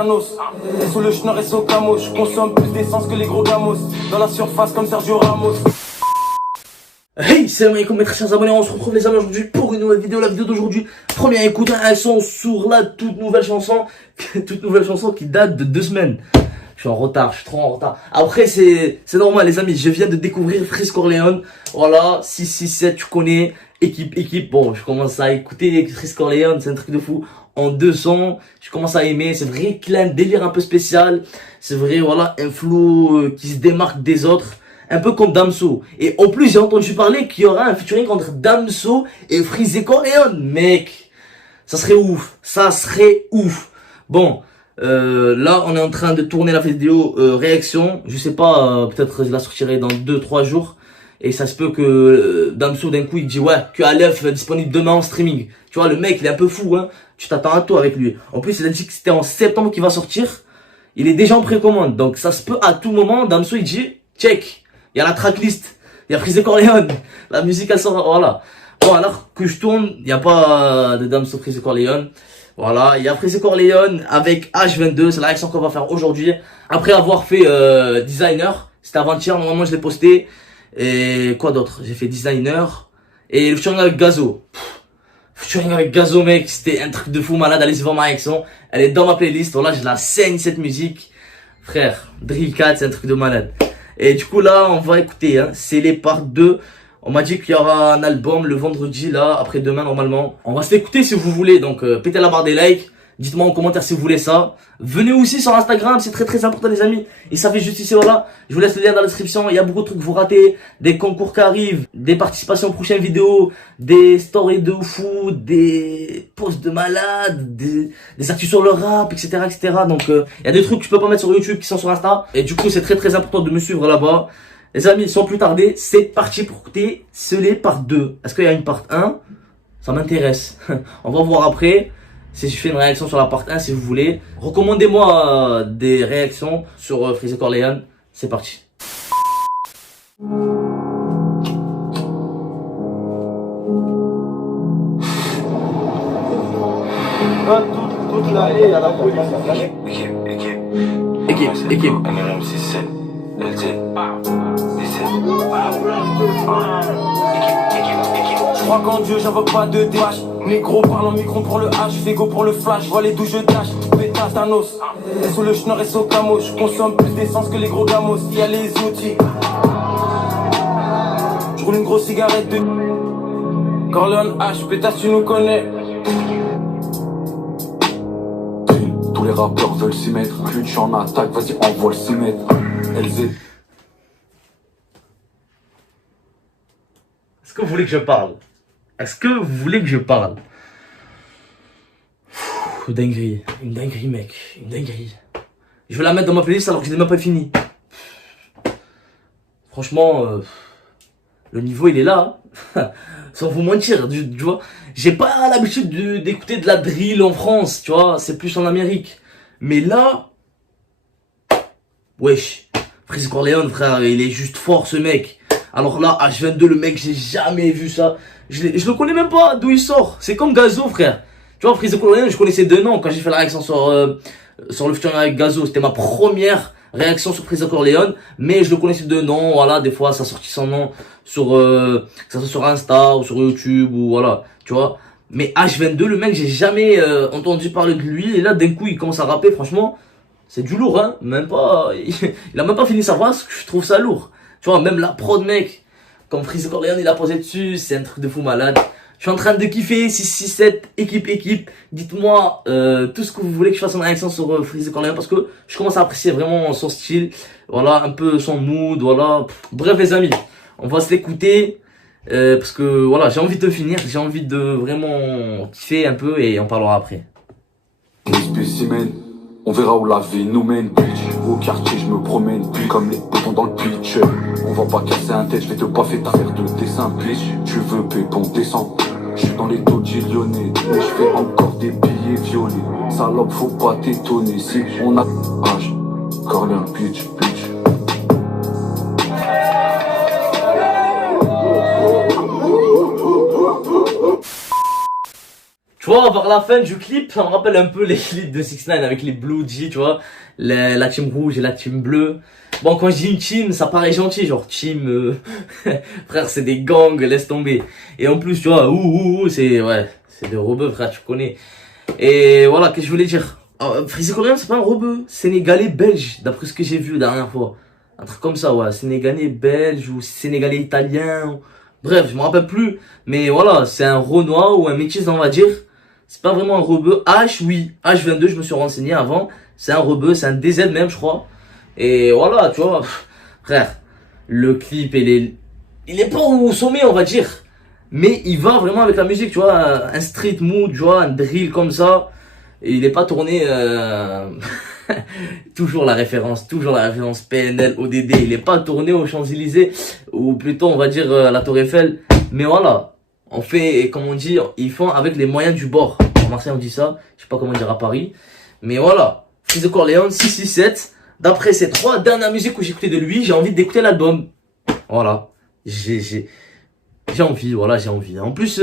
Sous le schnorr et sous camo, je consomme plus d'essence que les gros gamos. Dans la surface comme Sergio Ramos. Hey, salam alaikum mes très chers abonnés, on se retrouve les amis aujourd'hui pour une nouvelle vidéo. La vidéo d'aujourd'hui, première écoute, un son sur la toute nouvelle chanson qui date de 2 semaines. Je suis en retard, je suis trop en retard. Après c'est normal les amis, je viens de découvrir Freeze Corleone. Voilà, 667 tu connais, équipe. Bon, je commence à écouter Freeze Corleone, c'est un truc de fou. En 2 sons, je commence à aimer, c'est vrai qu'il a un délire un peu spécial. C'est vrai, voilà, un flow qui se démarque des autres. Un peu comme Damso. Et en plus, j'ai entendu parler qu'il y aura un featuring entre Damso et Freeze Corleone. Mec, ça serait ouf. Ça serait ouf. Bon, là, on est en train de tourner la vidéo réaction. Je sais pas, peut-être je la sortirai dans 2-3 jours. Et ça se peut que Damso, d'un coup, il dit ouais, que Aleph disponible demain en streaming. Tu vois, le mec, il est un peu fou, hein. Tu t'attends à tout avec lui. En plus, il a dit que c'était en septembre qu'il va sortir. Il est déjà en précommande. Donc, ça se peut à tout moment. Damso, il dit check. Il y a la tracklist, il y a Freeze Corleone, la musique elle sort, voilà. Bon alors que je tourne, il n'y a pas de Damso Freeze Corleone. Voilà, il y a Freeze Corleone avec H22, c'est la réaction qu'on va faire aujourd'hui. Après avoir fait Designer, c'était avant-hier, normalement je l'ai posté. Et quoi d'autre? J'ai fait Designer et le featuring avec Gazo. Featuring avec Gazo mec, c'était un truc de fou malade, allez voir ma réaction. Elle est dans ma playlist, voilà je la saigne cette musique. Frère, Drill 4 c'est un truc de malade. Et du coup là on va écouter, hein, c'est les parts 2. On m'a dit qu'il y aura un album le vendredi là, après demain normalement. On va se l'écouter si vous voulez, donc pétez la barre des likes. Dites-moi en commentaire si vous voulez ça. Venez aussi sur Instagram, c'est très important les amis. Et ça fait juste ici, voilà. Je vous laisse le lien dans la description. Il y a beaucoup de trucs que vous ratez. Des concours qui arrivent, des participations aux prochaines vidéos, des stories de fou, des posts de malades, des actus sur le rap, etc. Donc il y a des trucs que je peux pas mettre sur YouTube qui sont sur Insta. Et du coup c'est très important de me suivre là-bas. Les amis, sans plus tarder, c'est parti pour écouter Scellé part 2. Est-ce qu'il y a une part 1? Ça m'intéresse. On va voir après. Si je fais une réaction sur la part 1 si vous voulez. Recommandez-moi des réactions sur Freeze Corleone. C'est parti. Toute l'année à la police. Équipe. 3 quand Dieu, j'invoque pas de DH. Négro parle en micro pour le H, Fego pour le flash, vois les d'où je tâche. Pétasse Thanos, sous le schnorr et sous camo, je consomme plus d'essence que les gros gamos. Il y a les outils. Je roule une grosse cigarette de Corleone H, pétasse tu nous connais. Tous les rappeurs veulent s'y mettre, plus tu en attaque, vas-y envoie le 6 mètres. LZ. Est-ce que vous voulez que je parle? Dinguerie, une dinguerie mec, une dinguerie. Je vais la mettre dans ma playlist alors que je n'ai même pas fini. Franchement, le niveau il est là, hein. Sans vous mentir, tu vois. J'ai pas l'habitude d'écouter de la drill en France, tu vois, c'est plus en Amérique. Mais là, wesh, Freeze Corleone frère, il est juste fort ce mec. Alors là, H22, le mec, j'ai jamais vu ça. Je le connais même pas d'où il sort. C'est comme Gazo, frère. Tu vois, Freeze Corleone, je connaissais de nom quand j'ai fait la réaction sur le featuring avec Gazo. C'était ma première réaction sur Freeze Corleone. Mais je le connaissais de nom. Voilà, des fois, ça sortit son nom sur, que ça soit sur Insta ou sur YouTube ou voilà. Tu vois. Mais H22, le mec, j'ai jamais entendu parler de lui. Et là, d'un coup, il commence à rapper. Franchement, c'est du lourd, hein. Même pas, il a même pas fini sa phrase. Je trouve ça lourd. Tu vois, même la prod, mec, comme Freeze Corleone, il a posé dessus, c'est un truc de fou malade. Je suis en train de kiffer, 667, équipe. Dites-moi tout ce que vous voulez que je fasse en réaction sur Freeze Corleone parce que je commence à apprécier vraiment son style, voilà, un peu son mood, voilà. Bref, les amis, on va se l'écouter parce que voilà, j'ai envie de finir, j'ai envie de vraiment kiffer un peu et on parlera après. Spécimen, on verra où la vie nous mène, bitch. Au quartier, je me promène, comme les boutons dans le pitch. On va pas casser un tête, je vais te baffer ta faire de dessin, bitch. Tu veux pépon, descends. Je suis dans les taudis lyonnais, mais je fais encore des billets violets. Salope, faut pas t'étonner si on a rage. Corleone, bitch. Tu vois, vers la fin du clip, ça me rappelle un peu les clips de 6ix9ine avec les Blue G, tu vois, la team rouge et la team bleue. Bon, quand je dis une team, ça paraît gentil, genre team, frère, c'est des gangs, laisse tomber. Et en plus, tu vois, c'est, ouais, c'est des rebeux, frère, tu connais. Et voilà, qu'est-ce que je voulais dire? Freezy Corleone, c'est pas un rebeu, sénégalais belge, d'après ce que j'ai vu la dernière fois. Un truc comme ça, ouais, sénégalais belge ou sénégalais italien. Bref, je me rappelle plus. Mais voilà, c'est un Renoir ou un métis, on va dire. C'est pas vraiment un rebeu. H, oui. H22, je me suis renseigné avant. C'est un rebeu, c'est un DZ même, je crois. Et voilà, tu vois, frère, le clip, il est pas au sommet, on va dire. Mais il va vraiment avec la musique, tu vois, un street mood, tu vois, un drill comme ça. Et il est pas tourné, toujours la référence PNL, ODD. Il est pas tourné aux Champs-Élysées, ou plutôt, on va dire, la Tour Eiffel. Mais voilà, on fait, comme on dit, ils font avec les moyens du bord. En Marseille, on dit ça. Je sais pas comment dire à Paris. Mais voilà, Freezy Corleone, 667. D'après ces 3 dernières musiques que j'ai écoutées de lui, j'ai envie d'écouter l'album. Voilà. J'ai envie, voilà, j'ai envie. En plus,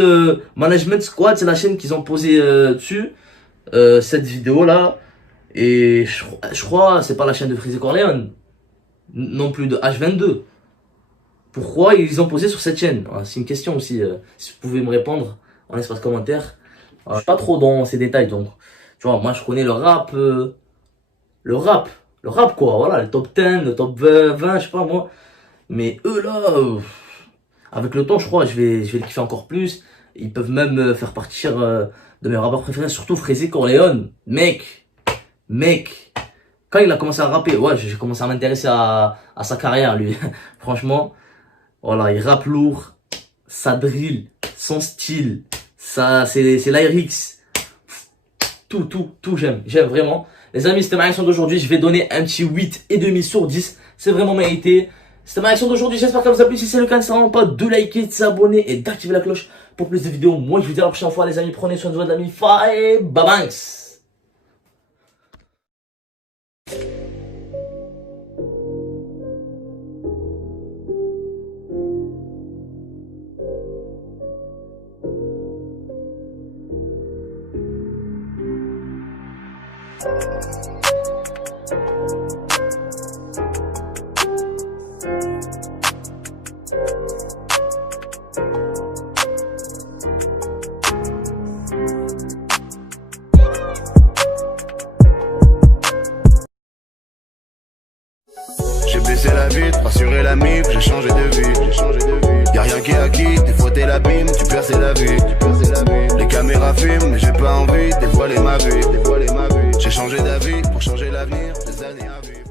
Management Squad, c'est la chaîne qu'ils ont posé dessus. Cette vidéo là. Et je crois, c'est pas la chaîne de Freezy Corleone. Non plus de H22. Pourquoi ils ont posé sur cette chaîne? C'est une question aussi. Si vous pouvez me répondre en espace commentaire. Je suis pas trop dans ces détails, donc. Tu vois, moi je connais le rap. Le rap quoi, voilà, le top 10, le top 20, je sais pas moi. Mais eux là, avec le temps je crois, je vais le kiffer encore plus. Ils peuvent même faire partir de mes rappeurs préférés, surtout Freezy Corleone. Mec, quand il a commencé à rapper, ouais, j'ai commencé à m'intéresser à sa carrière lui. Franchement, voilà, il rappe lourd, ça drill, son style, ça c'est l'Airix. Tout j'aime vraiment. Les amis, c'était ma réaction d'aujourd'hui. Je vais donner un petit 8,5 sur 10. C'est vraiment mérité. C'était ma réaction d'aujourd'hui. J'espère que ça vous a plu. Si c'est le cas, n'hésitez vraiment pas de liker, de s'abonner et d'activer la cloche pour plus de vidéos. Moi, je vous dis à la prochaine fois, les amis. Prenez soin de vous, les amis. Bye, bye, banks. J'ai baissé la vitre, rassuré la mif, j'ai changé de vie. Y'a rien qui est acquis, des fois t'es l'abîme, tu perds la vie. Les caméras filment, mais j'ai pas envie de dévoiler ma vie. J'ai changé d'avis pour changer l'avenir, des années à vivre.